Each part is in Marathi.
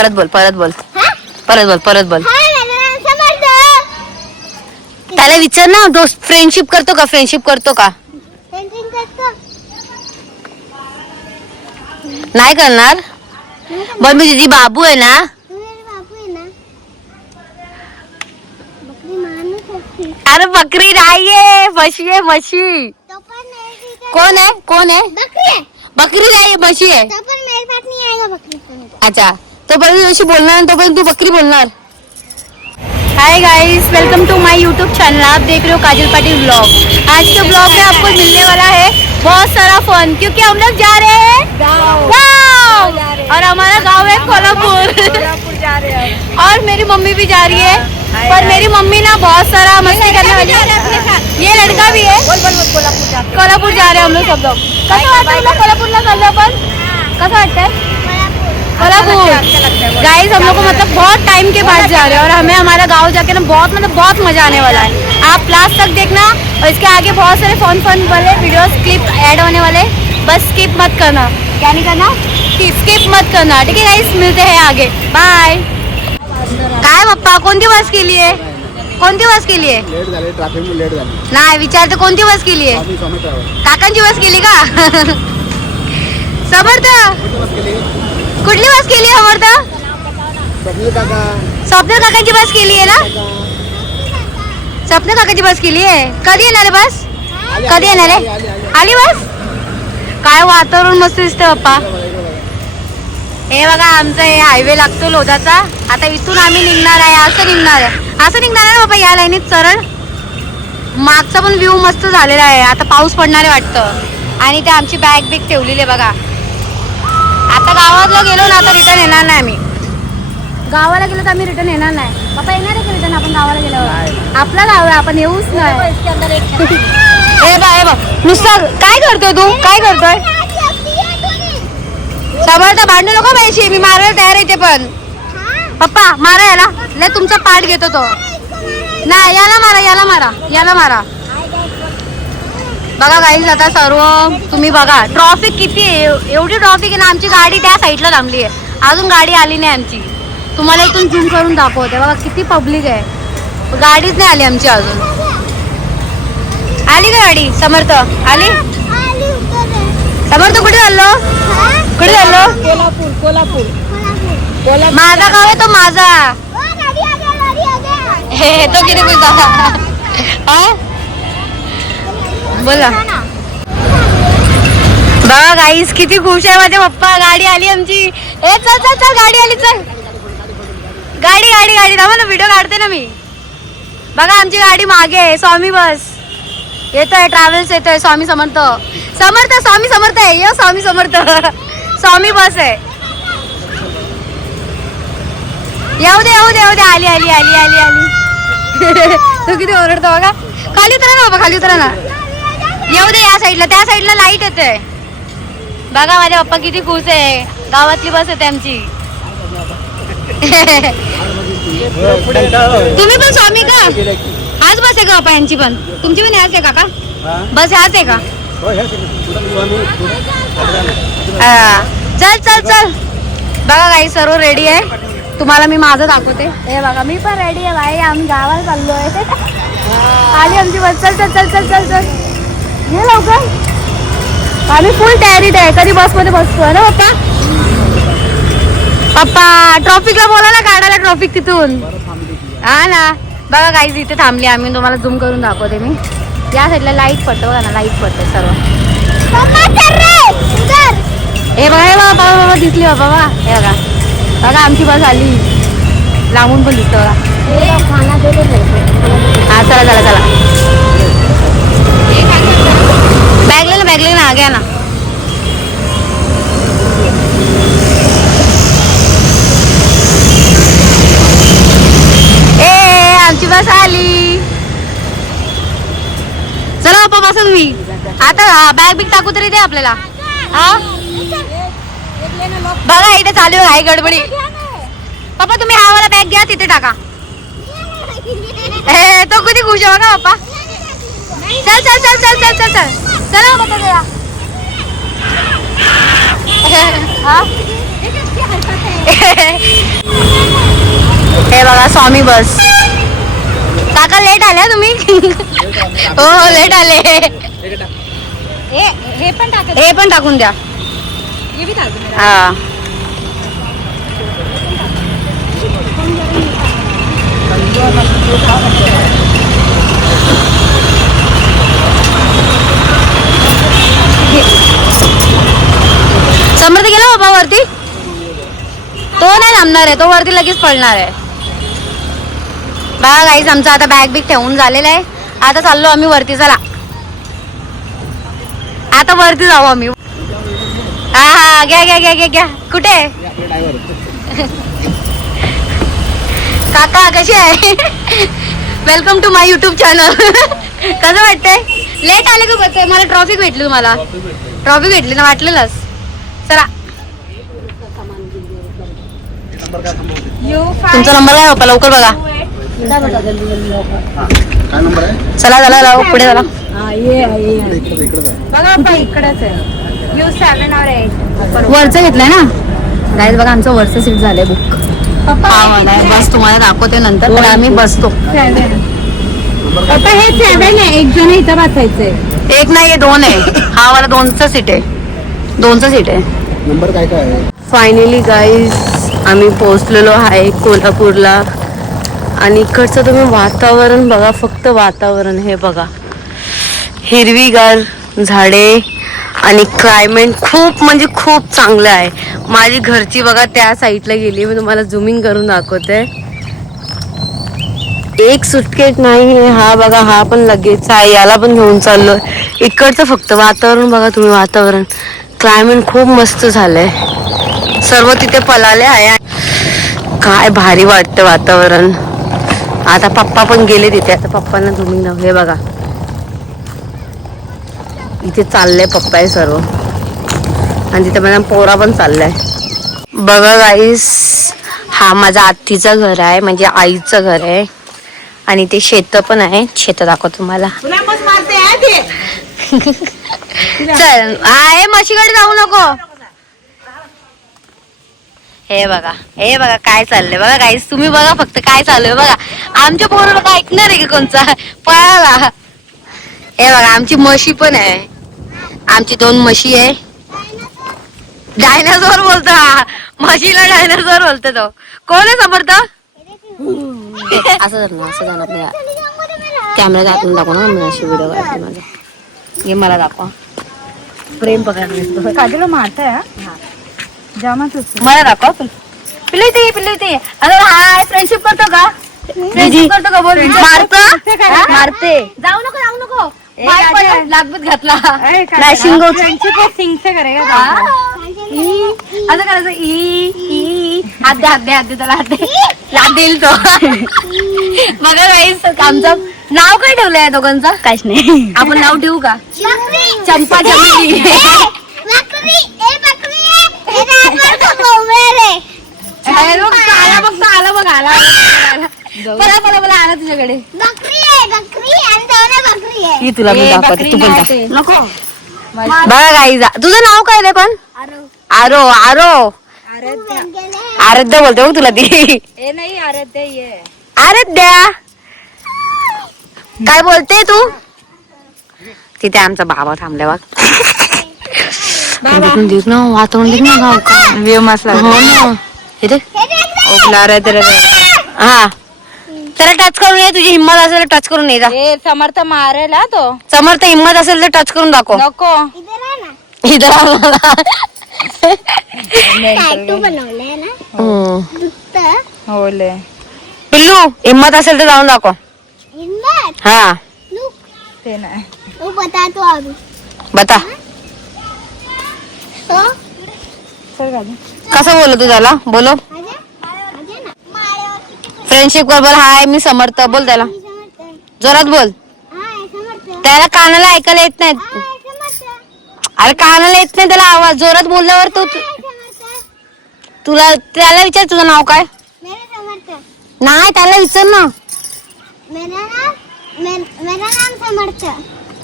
परत बोल परत बोल परत बोल परत बोल. त्याला विचार ना, दोस्त फ्रेंडशिप करतो का, फ्रेंडशिप करतो का? नाही करणार. पण मी तुझी बाबू आहे ना. अरे बकरी नाहीये, म्हशी आहे म्हशी. कोण आहे कोण आहे? बकरी नाही म्हशी आहे. अच्छा, तोपर्यंत तुझ्याशी बोलणार, तोपर्यंत तू बकरी बोलणार. Hi guys, welcome to my YouTube channel. आप देख रहे हो काजल पाटिल ब्लॉग. आज के ब्लॉग में आपको मिलने वाला है बहुत सारा फन, क्योंकि हम लोग जा रहे हैं गाँव, और हमारा गांव है कोल्हापुर जा रहे हैं. और मेरी मम्मी भी जा रही है, पर मेरी मम्मी ना बहुत सारा मस्ती करने वाली है. ये लड़का भी है. कोल्हापुर जा रहे हैं हम लोग सब लोग. कसं वाटतं कोल्हापूरला चाललो आपण? कसं वाटतंय कोल्हापुर? गाइस, हम लोग को मतलब बहुत टाइम के बाद जा रहे हैं, और हमें हमारा गांव जाके ना बहुत मजा आने वाला है. आप लास्ट तक देखना, और इसके आगे बहुत सारे फन वाले वीडियोस क्लिप ऐड होने वाले. बस स्किप मत करना. क्या नहीं करना? स्किप मत करना. ठीक है गाइस, मिलते हैं आगे. बाय. काय पप्पा, कोणती बस केली आहे? कोणती बस केली आहे? लेट झाले, ट्रॅफिक मध्ये लेट झाले. नाही विचारते, कोणती बस केली आहे? काकांची बस केली का? समर्थ, कुठली बस केली आहे समर्थ? स्वप्नील काकांची बस केली आहे ना? स्वप्नील काकांची बस केली आहे. कधी येणार आहे बस? कधी येणार आहे? आली बस? काय वातावरण मस्त दिसतं पप्पा. हे बघा, आमचा हे हायवे लागतो लोधाचा. आता इथून आम्ही निघणार आहे. असं निघणार आहे बाबा, या लाईनीत सरळ. मागचा पण व्ह्यू मस्त झालेला आहे. आता पाऊस पडणार आहे वाटतं. आणि ते आमची बॅग बिग ठेवलेली आहे बघा. आता गावाला गेलो ना, आता रिटर्न येणार नाही आम्ही. गावाला गेलो तर आम्ही रिटर्न येणार नाही. बाबा येणार आहे का रिटर्न आपण गावाला गेल्यावर? आपला गाव आहे, आपण येऊच नाही. हे बघ नुसतं काय करतोय तू? काय करतोय? समर्थ, भांडू नको पाहिजे. मी मारायला तयार आहे. ते पण पप्पा मारा याला. लय तुमचा पाठ घेतो तो. नाही, याला मारा याला मारा याला मारा. बघा गाईज, आता सर्व तुम्ही बघा, ट्रॉफिक किती आहे. एवढी ट्रॉफिक आहे ना. आमची गाडी त्या साईडला थांबली आहे, अजून गाडी आली नाही आमची. तुम्हाला इथून झूम करून दाखवते बघा किती पब्लिक आहे. गाडीच नाही आली आमची अजून. आली का गाडी? समर्थ आली? समर्थ कुठे चाललो? कुठे चाललो? कोल्हापूर. माझा गाव आहे तो माझा. हे तो किती बोलता? बोला. बघा गाईस, किती खुश आहे माझे पप्पा. गाडी आली आमची. ए चल चल चल, गाडी आली. चल गाडी गाडी गाडी. थांबा ना, व्हिडिओ काढते ना मी. बघा आमची गाडी मागे आहे. स्वामी बस येतोय, ट्रॅव्हल्स येतोय. स्वामी समर्थ समर्थ स्वामी समर्थ आहे. ये स्वामी समर्थ. स्वामी बस आहे. येऊ दे येऊ दे येऊ दे. आली आली आली आली आली. तू किती ओरडतो बघा. खाली उतरा ना बाबा, खाली उतरा ना. येऊ दे या साईडला. त्या साईडला लाईट येते. बघा माझे पप्पा किती खुश आहे. गावातली बस येते आमची. तुम्ही पण स्वामी का? आज बस आहे का बापा यांची पण? तुमची पण ह्याच आहे काका? बस ह्याच आहे का? चल चल चल. बघा काही सर्व रेडी आहे. तुम्हाला मी माझं दाखवते. हे बघा, मी पण रेडी आहे भाई. आम्ही गावाला चाललोय. आली आमची बस. चल चल चल चल चल चल. ये लवकर. आम्ही फुल तयारीत आहे. कधी बसमध्ये बसतोय ना पप्पा? पप्पा ट्रॉफिकला बोला ना, काढायला ट्रॉफिक तिथून. हा ना. बघा गाईज, इथे थांबली आम्ही. तुम्हाला झूम करून दाखवते मी. या साईडला लाईट पडतो बघा ना, लाईट पडते सर्व. हे बघा हे बघा बाबा, दिसली बाबा. हे बघा बघा, आमची बस आली. लांबून पण दिसतो बघा. हा चला चला चला. बॅगले ना घ्या ना. ए आमची बस आली. चला बाप्पा बसा तुम्ही. आता बॅग बिग टाकू तरी दे आपल्याला. हा बघा इथे चालू आहे गडबडी. पप्पा तुम्ही हा वाला बॅग घ्या, तिथे टाका. तो किती खुश आहे बघा पप्पा. चल चल चल चल चल चल चल. चला पप्पा गया. हे बघा स्वामी बस. काका लेट आले तुम्ही. हो लेट आले. हे पण टाकून द्या. हा समर्थ गेला बाबा वरती. तो नाही थांबणार आहे, तो वरती लगेच पडणार आहे. बघा गाईज आमचा आता बॅग बिग ठेवून झालेला आहे. आता चाललो आम्ही वरती. चला आता वरती जाऊ आम्ही. हा हा घ्या घ्या घ्या घ्या घ्या. कुठे काका कशी आहे. Welcome to my YouTube channel. कसं वाटतंय. लेट आले का बघतोय. मला ट्रॉफिक भेटली. तुम्हाला ट्रॉफिक भेटली ना वाटलेलंच. चला तुमचा नंबर काय बाप्पा लवकर बघा. चला चला लाव पुढे चला. वरचं घेतलंय ना गाईज. बघा आमचं वरचं सीट झालंय बुक. बस तुम्हाला दाखवते नंतर पण आम्ही बसतो. हे 7 आहे. एक जण इथं बसायचंय. एक नाही 2 आहे. हा वाला 2चा सीट आहे. 2चा सीट आहे. नंबर काय काय आहे. फायनली गाईज आम्ही पोहोचलेलो आहे कोल्हापूरला. आणि इकडचं तुम्ही वातावरण बघा. फक्त वातावरण हे बघा. हिरवीगार झाडे आणि क्लायमेट खूप म्हणजे खूप चांगलं आहे. माझी घरची बघा त्या साईडला गेली. मी तुम्हाला झुमिंग करून दाखवते. एक सुटकेट नाही. हा बघा हा पण लगेच आहे. याला पण घेऊन चाललोय. इकडचं फक्त वातावरण बघा तुम्ही. वातावरण क्लायमेट खूप मस्त झालंय. सर्व तिथे पलाले आहे. काय भारी वाटतं वातावरण. आता पप्पा पण गेले तिथे. आता पप्पांना झुमिंग दाखव. हे बघा इथे चाललंय पप्पा आहे सर्व. आणि तिथे माझा पोरा पण चाललाय. बघा गाईस हा माझा आत्तीचं घर आहे. म्हणजे आईचं घर आहे. आणि ते शेत पण आहे. शेत दाखवतो तुम्हाला. चल आहे म्हशीकडे जाऊ नको. हे बघा काय चाललंय बघा गाईस. तुम्ही बघा फक्त काय चाललंय बघा. आमच्या पोराला काय ऐकणार आहे का कोणचा पळाला. हे बघा आमची म्हशी पण आहे. आमची 2 म्हशी आहे. डायनासोर बोलतो हा. म्हशीला डायनासोर बोलतो तो. कोण आहे समर्थ. असं जाणार कॅमेरा दाखवून दाखव ना. मी अशी व्हिडिओ काढते माझा. हे मला दाखवा. प्रेम पकडा काजूला मारत आहे. मला दाखवा. पिल्लू इथे हाय. फ्रेंडशिप करतो का. फ्रेंडशिप करतो का बोल. मारते. जाऊ नको लागबत घातला. सिंगचे करेगा. असं करायचं. हात दे त्याला हात देईल तो. बघा गाईस आमचं नाव काय ठेवलंय दोघांचं. काहीच नाही. आपण नाव ठेवू का. चंपा चमेली. आला बघ आला तुझ्याकडे. तुला दाखवते. तू पण नको. बघा गाईज तुझं नाव काय रे पण. आरो आराध्या बोलते बघ तुला ती. नाही आराध्या. आराध्या काय बोलते तू. तिथे आमचा बाबा थांबल्या बघ. देख ना वातावरण देख ना गाव का. वेव मसला. हो ना. हा त्याला टच करून ये. तुझी हिंमत असेल तर टच करून ये. समर्थ मारायला तो. समर्थ हिंमत असेल तर टच करून दाखव. नको. इधर पिल्लू हिंमत असेल तर जाऊन दाखव. हा ते नाही. बता कसं बोलू तू त्याला. बोलो फ्रेंडशिप बरोबर. हाय मी समर्थ बोल त्याला. जोरात बोल. त्याला कानाला ऐकायला येत नाही. अरे कानाला येत नाही त्याला आवाज. जोरात बोलल्यावर तो तुला त्याला विचार तुझं नाव काय. नाही त्याला विचार ना.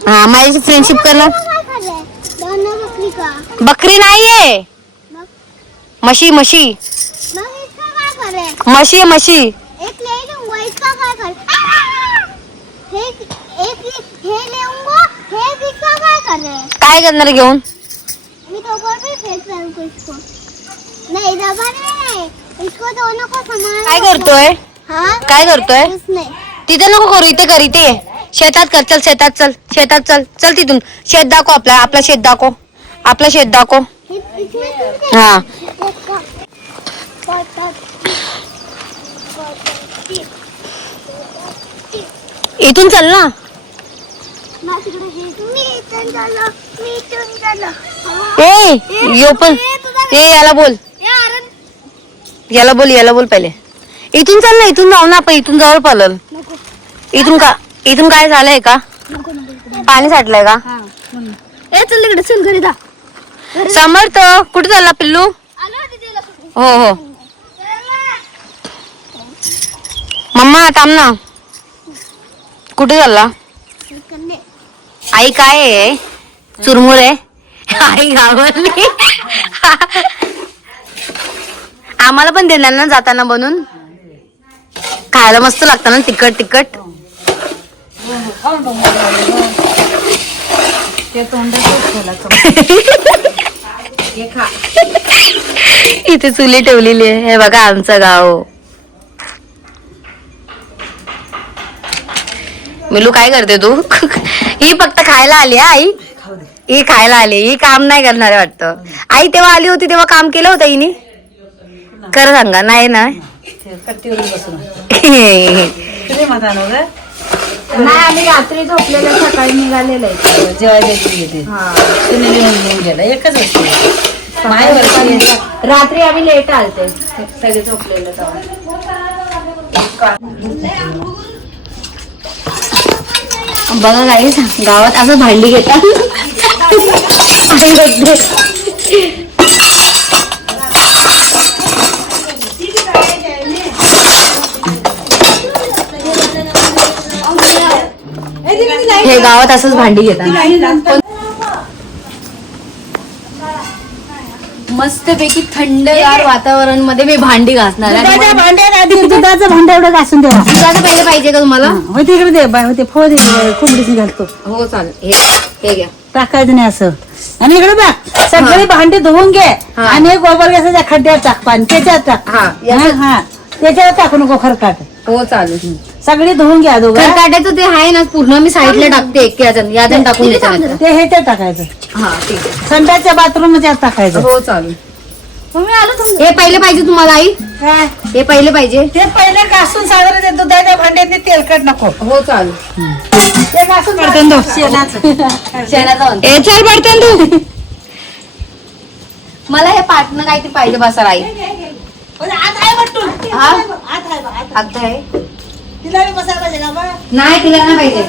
हा माझी फ्रेंडशिप करणार. बकरी नाहीये. म्हशी म्हशी म्हशी म्हशी. हे लेऊंगा, हे दिखा क्या कर रहे हैं? काय करणार घेऊन? मैं तो ऊपर भी फेंक रहा हूँ इसको। नहीं रबर नहीं, इसको दोनों को समान। काय करतोय? हाँ? काय करतोय? उसने। तिथे नको करू, इथे कर, इथे ये. शेतात कर, चल शेतात चल, शेतात चल, चल तिथून. शेत दाखव आपलं शेत दाखव, आपलं शेत दाखव. इसमें तुम हा इथून चल ना. ए यो पण याला बोल, याला बोल पहिले. इथून चल ना, इथून जाऊ ना आपण, इथून जवळ पळल. इथून काय झालंय का? पाणी साठलंय का? चल तिकडे चल घरी जा. समर्थ कुठे चालला पिल्लू? हो हो मम्मा थांब ना. कुठे चालला? आई काय आहे? चुरमुर आहे. आई घाबरली. आम्हाला पण देणार ना जाताना बनून? खायला मस्त लागतं ना तिखट तिखट. इथे चुली ठेवलेली आहे. हे बघा आमचं गाव. मिलू काय करते तू? ही फक्त खायला आली हा आई. ही खायला आली, ही काम नाही करणार आहे वाटतं. आई तेव्हा आली होती तेव्हा काम केलं होतं हिने? खरं सांगा. नाही ना. नाही आम्ही रात्री झोपलेलं, सकाळी निघालेलं आहे. एकच रात्री आम्ही लेट आलते, सगळे झोपलेलं तेव्हा. बघा गाईस, गावात असं भांडी घेतात. हे गावात असंच भांडी घेतात. मस्तपैकी थंडगार वातावरण मध्ये मी भांडी घासणार आहे. दुधाचं भांडं एवढं घासून द्या. दुधाचं पहिले पाहिजे का तुम्हाला? तिकडे दे बाय, ते फोड कोंबडीच घालतो. हो चालेल. हे घ्या. टाकायचं नाही असं. आणि इकडे बघ, सगळी भांडी धुवून घे आणि गोबर गॅसच्या खड्ड्यात टाक पाणी, त्याच्यात टाक. हा त्याच्यावर टाकू नको खरकाट. हो चालेल. सगळी धुवून घ्या दोघं. खरकाट्याचं ते आहे ना पूर्ण मी साईडला टाकते. एक यादन टाकून द्यायचं. ते ह्याच्यात टाकायचं. हा ठीक आहे. संडासच्या बाथरूम मध्ये टाकायचं. हो चालेल. हे पहिले पाहिजे तुम्हाला आई? काय हे पहिले पाहिजे? ते पहिले घासून साधारण ते दुधाच्या भांड्यात तेलकट नको. हो चालेल. ते घासून बर्तन शेणाचं ए चल बर्तन तू. मला हे पाटणं काहीतरी पाहिजे बसा आई. हा आता आहे. तिला मसाला पाहिजे का बा? नाही तिला नाही पाहिजे.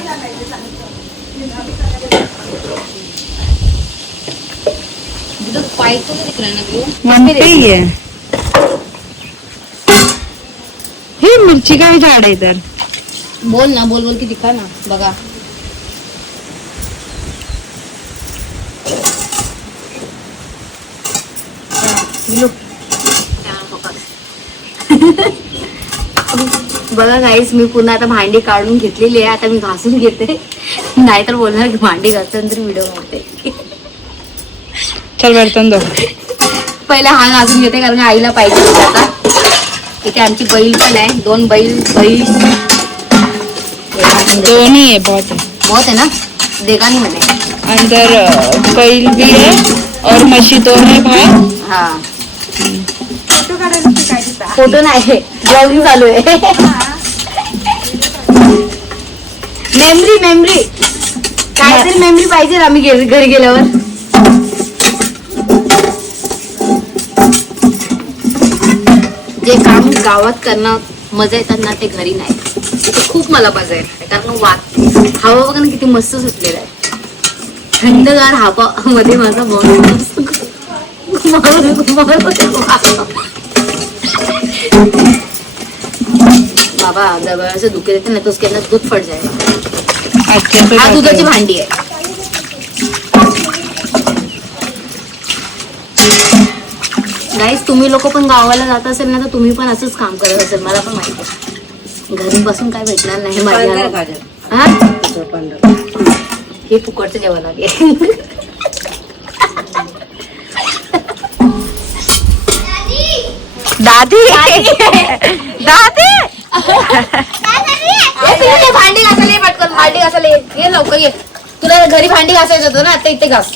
हे मिरची काय झाड आहे तर बोल ना, बोल की दिखा ना. बघा बघा गाईस, मी पुन्हा आता भांडी काढून घेतलेली आहे. आता मी घासून घेते, नाहीतर बोलणार की भांडी घासल्यानंतर व्हिडिओ बनते. चल बर्तन दो. पहिला हा घासून घेते कारण आईला पाहिजे होते. आता इथे आमची बैल पण आहे. 2 बैल दोनों है, बहुत है ना. देखा नहीं मैंने. अंदर बैल भी है और मशी तो है बाहर. हा फोटो नाही, ब्लॉगिंग चालू आहे. मेमरी काहीतरी मेमरी पाहिजे ना आम्ही घरी गेल्यावर. जे काम गावात करणं मजा येतात ना, ते घरी नाही. तिथे खूप मला मजा येते कारण हवा बघा ना किती मस्त सुटलेला आहे. थंडगार हवा मध्ये माझा बाबा जवळ दुखे देते ना, तो उसके अंदर दूध फट जाए. हा दुधाची भांडी आहे. गाईस, तुम्ही लोक पण गावाला जात असेल ना तर तुम्ही पण असंच काम करत असेल. मला पण माहिती आहे घरी बसून काय भेटणार नाही. माझ्या हा हे फुकटचं जेवण लागेल. दादी दादी भांडी घासायला ये पटकन. भांडी घासायला ये लवकर ये. तुला घरी भांडी घासायचं होतं ना, आता इथे घास.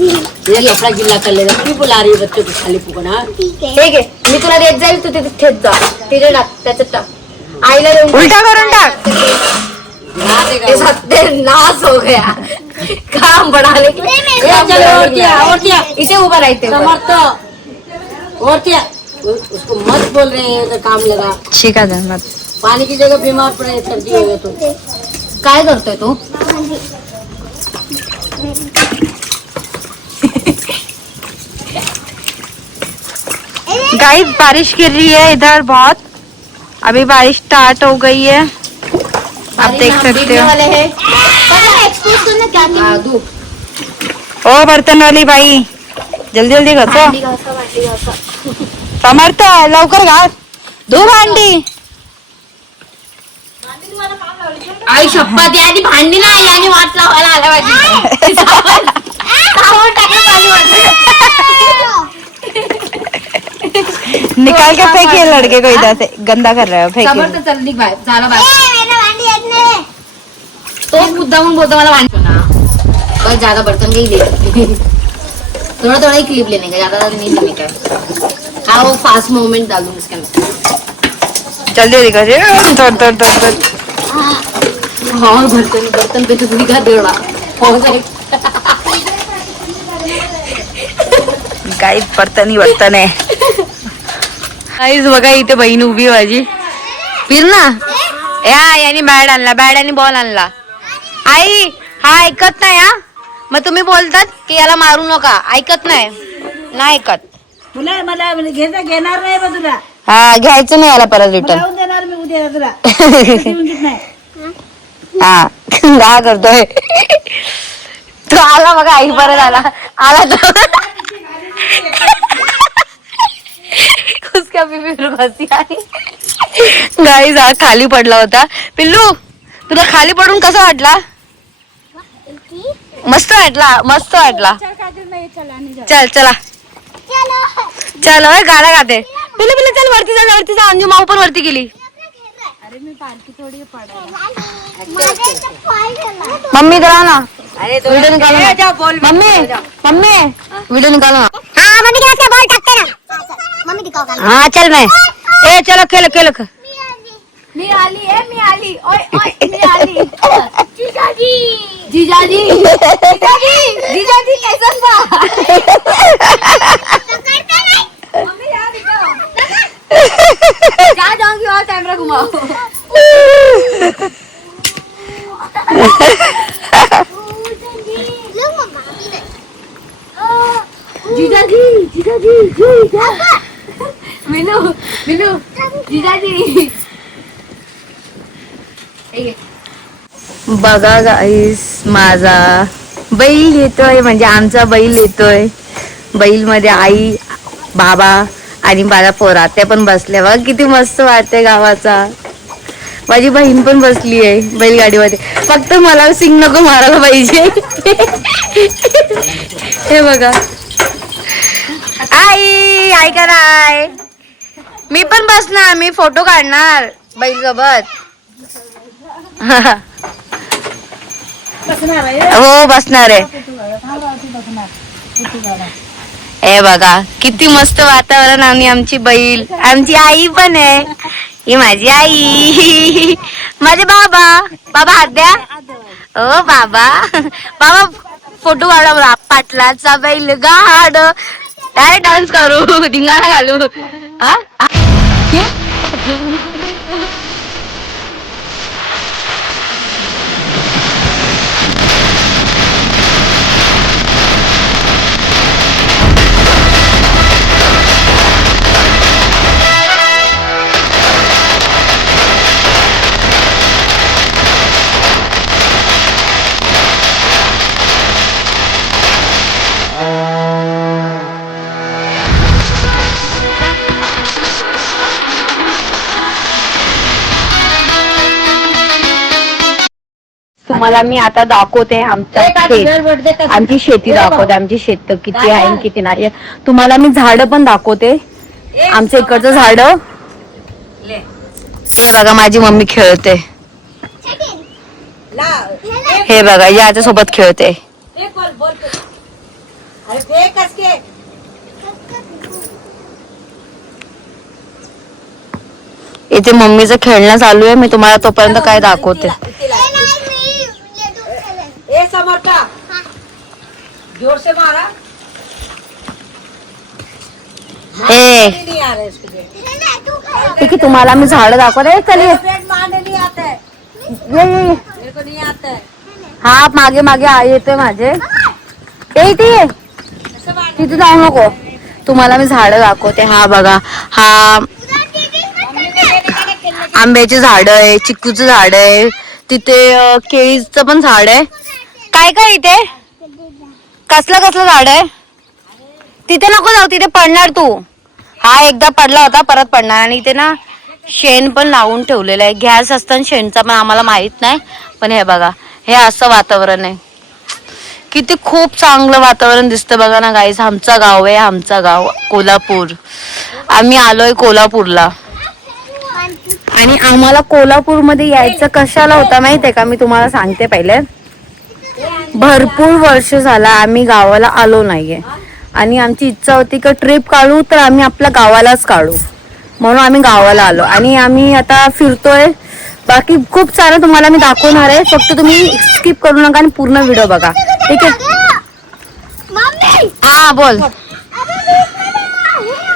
ये कपड़ा गिल्ला कर लेगा, क्यों बुला रही है बच्चों को खाली फूकना? ठीक है. ठीक आहे, मी तुला देत जाईल, तू तिथे ठेच जा. तिथे टाक, त्याच्यात टाक. आईला देऊन उलटा करून टाक. ये सत्य नाश हो गया. काम बढ़ाने के लिए इथे उभा राहते. उसको मत बोल रहे हैं तो काम लगा. ठीक आहे मत. पानी की जगह बीमार पड़े, सर्दी होगा तो. काय करतोय तू? गाइस बारिश गिर रही है इधर बहुत. अभी बारिश स्टार्ट हो गई है, आप देख सकते हो. एक्सपोज करना क्या ओ बर्तन वाली बाई, जल्दी जल्दी घासो. समर्थ लवकर घास, धू भांडी. आई शपथ, आधी भांडी नाही आणि वाट लावायला आल्या पाहिजे. निकाल के फेंकिए लड़के को इधर से, गंदा कर रहा है. फेंकिए. चल निघ बाहेर, झाला बाहेर. तो मुद्दामून बोलतो मला भांडी ना. बस ज्यादा बर्तन नहीं ले. थोड़ा थोड़ा ही क्लिप लेने का, ज्यादा नहीं लेने का. हाँ वो फास्ट मूवमेंट डाल दूंगी इसके अंदर. जल्दी दिखा जी. हाँ बर्तन पे तो दिखा देड़ा. गाईज बर्तन आहे. गाईज बघा इथे बहीण उभी आहे माझी. फिर ना यानी बॅट आणला, बॅट आणि बॉल आणला. आई हा ऐकत नाही. हा मग तुम्ही बोलतात की याला मारू नका, ऐकत नाही. नाही ऐकत. तुला मला घेणार नाही बा तुला. हा घ्यायचं नाही याला परत रिटर्न. लावून देणार मी उद्या तुला. नाही हा काय करतोय तो. आला बघा, आई परत आला तो. उसका गाईज हा खाली पडला होता. पिल्लू तुला खाली पडून कसं वाटला? मस्त वाटला. चल चला चल गाणं गाते. पिल्लू चल वरती जा. अंजू माऊ पण वरती गेली. मम्मी इधर आओ ना. वीडियो निकालो ना. मम्मी वीडियो निकालो ना. हाँ मम्मी के हाथ में बॉल टाकते ना. मम्मी दिखाओ गाना. हाँ चल मैं. चलो खेलो. मी आली. ओए मी आली. जीजाजी कैसन बा? मम्मी यहाँ दिखाओ. जा जाऊंगी और कैमरा घुमाओ. जीजाजी मिनू जीजाजी. बघा गाईस, माझा बैल येतोय, म्हणजे आमचा बैल येतोय. बैल मध्ये आई, बाबा आणि माझा पोरा त्या पण बसल्या. बघ किती मस्त वाटतंय गावाचा. माझी बहीण पण बसली आहे बैलगाडीमध्ये. फक्त मला सिंग नको मारायला पाहिजे. हे बघा आई कराय. मी पण बसणार, मी फोटो काढणार बैल सोबत. हो बसणार आहे. हे बघा किती मस्त वातावरण. आणि आमची बैल, आमची आई पण आहे. ही माझी आई, माझे बाबा हात द्या. ओ बाबा फोटो काढा. पाटलाचा बैल गाड काय डान्स करू, धिंगाणा घालू. तुम्हाला मी आता दाखवते आमची शेती दाखवते, आमची शेत किती आहे आणि किती नाही. तुम्हाला मी झाडं पण दाखवते, आमच्या इकडचं झाड. हे बघा माझी मम्मी खेळते, हे बघा याच्या सोबत खेळते. इथे मम्मीचं खेळणं चालू आहे, मी तुम्हाला तोपर्यंत काय दाखवते. ठीक आहे, तुम्हाला मी झाड दाखवते. चलिए हा मागे मागे येतोय माझे, इथे तिथे जाऊ नको. तुम्हाला मी झाड दाखवते. हा बघा, हा आंब्याचे झाड आहे, चिक्कूचं झाड आहे, तिथे केळीचं पण झाड आहे. काय काय इथे कसलं कसलं झाड आहे. तिथे नको जाऊ, तिथे पडणार तू. हा एकदा पडला होता, परत पडणार. आणि इथे ना शेण पण लावून ठेवलेलं आहे. गॅस असतं शेणचा पण आम्हाला माहित नाही. पण हे बघा, हे असं वातावरण आहे. किती खूप चांगलं वातावरण दिसतं बघा ना गाईस. आमचा गाव आहे, आमचा गाव कोल्हापूर. आम्ही आलोय कोल्हापूरला. आणि आम्हाला कोल्हापूरमध्ये यायचं कशाला होता माहितीये का, मी तुम्हाला सांगते. पहिले भरपूर वर्ष झाला आम्ही गावाला आलो नाहीये, आणि आमची इच्छा होती की ट्रिप काढू तर आम्ही आपल्या गावालाच काढू, म्हणून आम्ही गावाला आलो. आणि आम्ही आता फिरतोय. बाकी खूप सारं तुम्हाला मी दाखवणार आहे, फक्त तुम्ही स्किप करू नका आणि पूर्ण व्हिडिओ बघा, ठीक आहे. हा बोल.